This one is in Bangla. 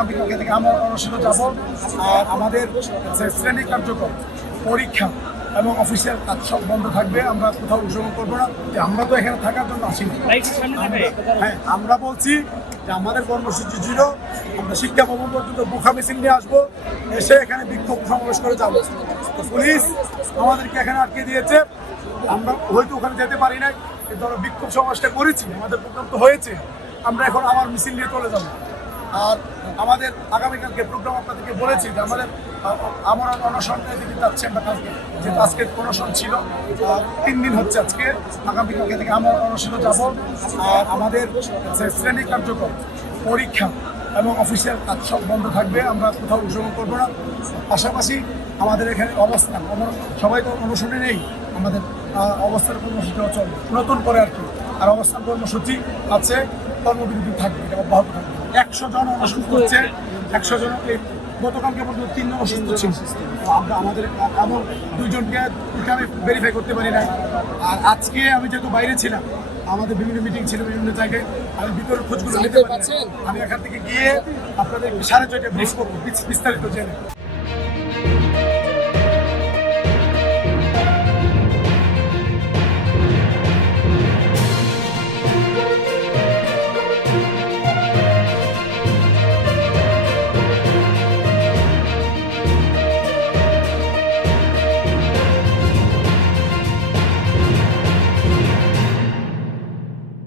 আগামীকাল থেকে আমরা অনশনে যাব। আর আমাদের শ্রেণী কার্যক্রম, পরীক্ষা এবং অফিসিয়াল কাজ সব বন্ধ থাকবে। আমরা কোথাও অংশগ্রহণ করবো না। যে আমরা তো এখানে থাকার জন্য আসিনি। হ্যাঁ, আমরা বলছি যে আমাদের কর্মসূচি ছিল আমরা শিক্ষা ভবন পর্যন্ত বোখা মিছিল নিয়ে আসবো, এসে এখানে বিক্ষোভ সমাবেশ করে যাবো। তো পুলিশ আমাদেরকে এখানে আটকে দিয়েছে। আমরা হয়তো ওখানে যেতে পারি নাই, কিন্তু আমরা বিক্ষোভ সমাবেশটা করেছি, আমাদের প্রোগ্রাম তো হয়েছে। আমরা এখন আমার মিছিল নিয়ে চলে যাবো। আর আমাদের আগামীকালকে প্রোগ্রাম আপনাদেরকে বলেছি যে আমাদের আমরা অনশনের দিকে যাচ্ছি আমরা কালকে, যেহেতু আজকে অনশন ছিল 3 দিন হচ্ছে আজকে। আগামীকালকে থেকে আমরা অনশনে যাব। আর আমাদের শ্রেণী কার্যক্রম, পরীক্ষা এবং অফিসিয়াল কাজ সব বন্ধ থাকবে। আমরা কোথাও অংশগ্রহণ করবো না। পাশাপাশি আমাদের এখানে অবস্থান, আমরা সবাই তো অনশনে নেই, আমাদের অবস্থান কর্মসূচিও চলবে নতুন করে আর কি। আর অবস্থান কর্মসূচি আছে, কর্মবিরতি থাকবে, এটা অব্যাহত থাকবে। 100 জন অনশন করছে। 100 জন গতকালকে পর্যন্ত 3 জন অসুস্থ ছিল। আমরা আমাদের এমন 2 জনকে আমি ভেরিফাই করতে পারি না। আর আজকে আমি যেহেতু বাইরে ছিলাম, আমাদের বিভিন্ন মিটিং ছিল বিভিন্ন জায়গায়, আমি ভিতরের খোঁজগুলো নিতে পারছি। আমি এখান থেকে গিয়ে আপনাদের 6:30 ব্রিফ করবো বিস্তারিত জেনে।